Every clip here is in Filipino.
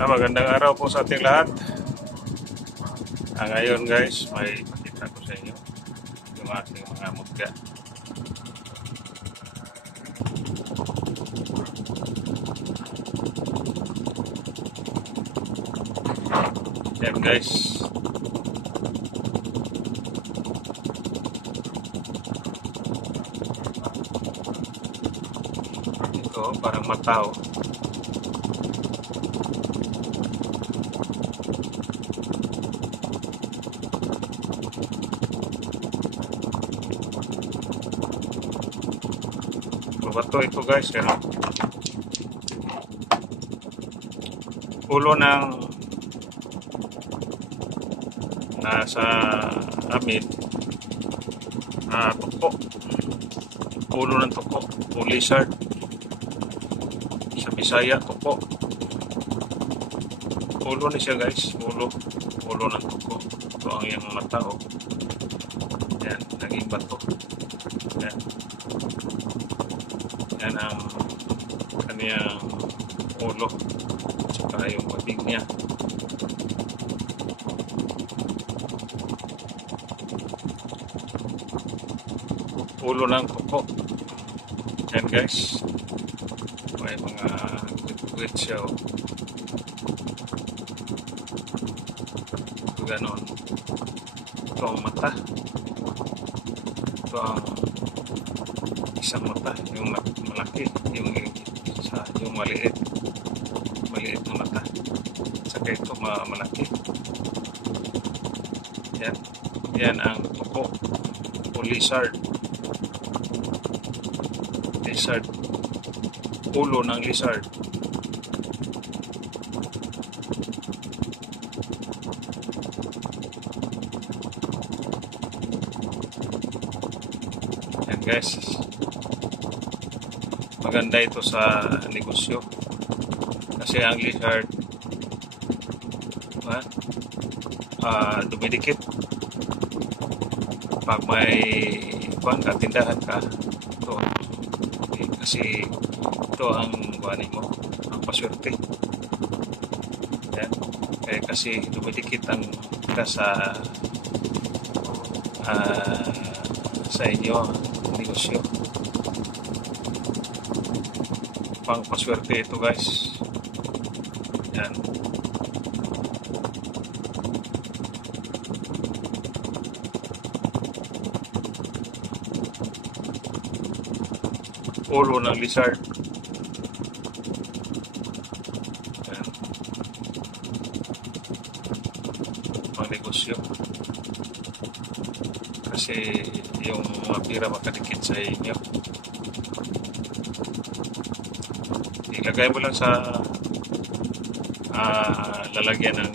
Ah, magandang araw po sa ating lahat. Ah, ngayon guys, may pakita ko sa inyo yung aking mga mutya. Yan guys. Ito, parang matao. Bato ito guys, ano? Ulo ng nasa amin ah tuko ulo ng tuko o lizard. Sa Bisaya tuko ulo ni siya guys. Ulo. Ulo ng tuko ito ang yung mata oh. yan naging bato. Yan yan ang kaniyang ulo saka yung mating niya ulo ng kuko. Yan guys. May mga good oh. Ito ganon. Ito ang mata. Ito ang isang mata. Yung ma- malaki. Yung isa. Yung maliit. Maliit na mata. Saka ito ma- malaki. Yan. Yan ang kuko. O lizard lizard ulo ng lizard yan guys maganda ito sa negosyo. Kasi ang lizard ha, ah dumidikit. Pag may kuhan ka, tindahan ka ito eh, kasi ito ang kuhanin mo ang paswerte. Yan. Kaya kasi dumidikit ang ka sa ah, sa inyo negosyo pang paswerte ito guys yan ulo ng lizard. Ayan. Pang negosyo. Kasi yung mga pira makadikit sa inyo. Ilagay mo lang sa ah, lalagyan ng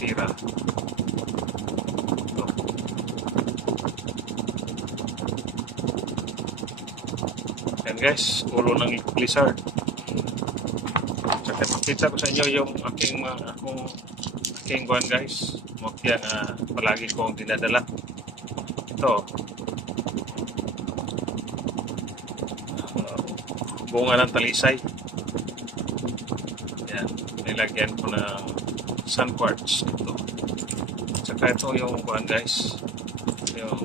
tira. Ito. Yan guys, ulo ng lizard. Saka pakita ko sa inyo yung aking mga akong aking buwan guys. Mokya na palagi kong dinadala. Ito. Uh, bunga ng talisay. Yan. Nilagyan ko ng sun quartz. Ito. Saka ito yung buwan guys. Yung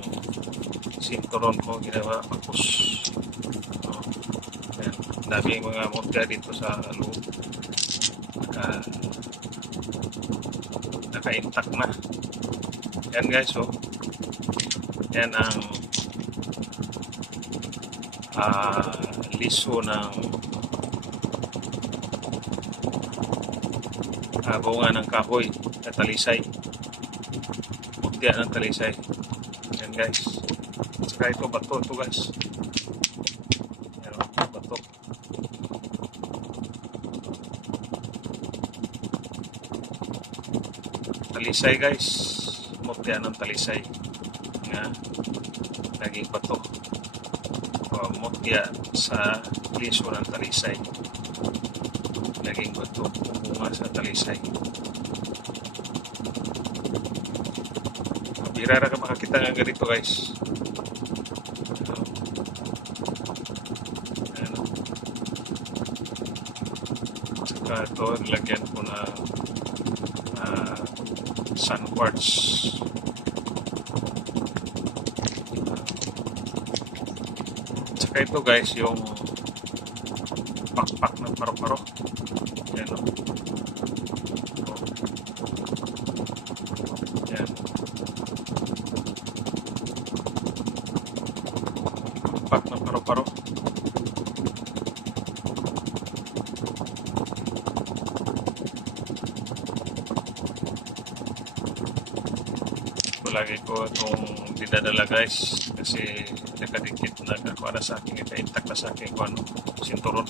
sinturon ko ginawa pagpus. Oh, Ayan. Dami mga mutya dito sa loob. Naka, naka-intact na. Yan guys, oh. Yan ang ah liso ng bunga ng kahoy na talisay. Mutya ng talisay. Yan guys. Saka ito, bato ito guys. Yan, bato. Talisay guys. Mutya ng talisay. Nga, naging bato. O, mutya sa liso ng talisay. Naging bato. Bunga sa talisay. Birara ka makakita ng ganito guys. Ayan. Saka ito, nilagyan ko na ah, sun quartz. Tsaka ito guys, yung pakpak ng paro-paro. Yan paro-paro. Palagi ko itong dinadala guys kasi nakadikit na na sa akin, ika-intact na sa akin kung ano, sinturon.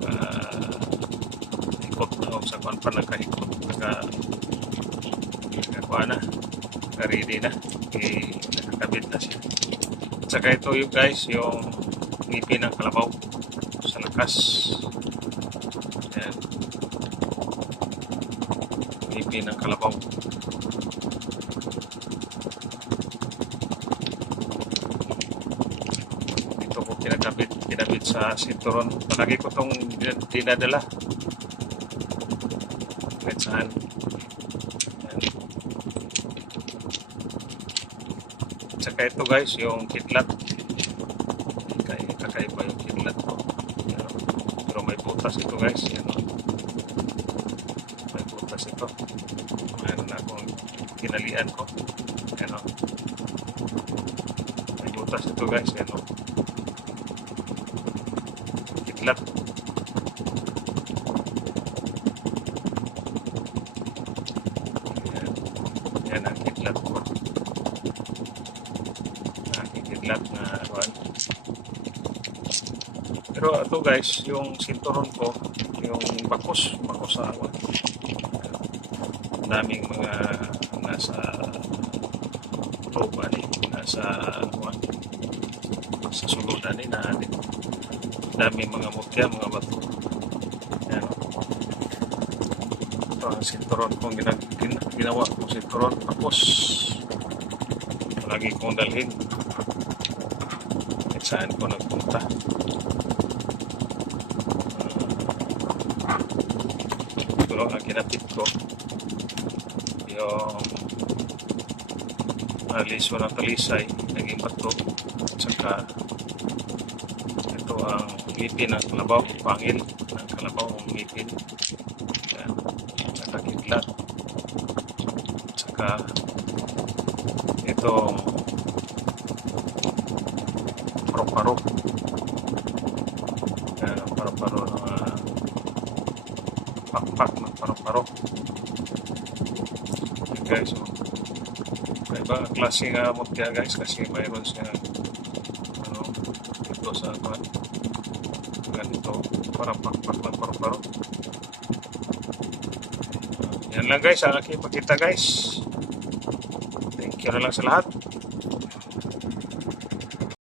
Uh, ikot na ako sa kuwan pa nagkahikot, naka, nakakuha na, naka-ready na, eh, nakakabit na siya. At saka ito yung guys, yung ngipin ng kalabaw sa lakas. Ayan. Ngipin ng kalabaw. dito ko kinakabit, kinabit sa sinturon. Palagi ko itong dinadala. Kahit saan. Yan. Tsaka ito guys, yung kidlat. Kay, kakaiba yung kidlat ko. Yan. Pero may butas ito guys. Yan. o. May butas ito. Meron akong kinalian ko. Yan o. May butas ito guys. Yan o. Kidlat. Yan. Kidlat ko. Aking kidlat na kuwan. Pero ito guys, yung sinturon ko, yung bakos, bakos sa awan. Daming mga nasa tropa ni, nasa kuwan, sa suludan ni na. Daming mga mutya, mga bato. Yan. Ito ang sinturon kong gina, gina, ginawa kong sinturon. Tapos, lagi kong dalhin. At saan ko nagpunta. Ito ang kinapit ko. Yung aliso ng talisay, naging bato. At saka ito ang ngipin ng kalabaw, pangil ng kalabaw ang ngipin. Saka kidlat. Saka itong paro-paro. Yan ang paro-paro ng uh, ng paro-paro. Okay guys, so, iba ang klase nga mutya guys kasi mayroon siya ano, ito sa ganito, parang pakpak ng paro-paro. Lang guys, ang aking pakita guys. Thank you na lang sa lahat.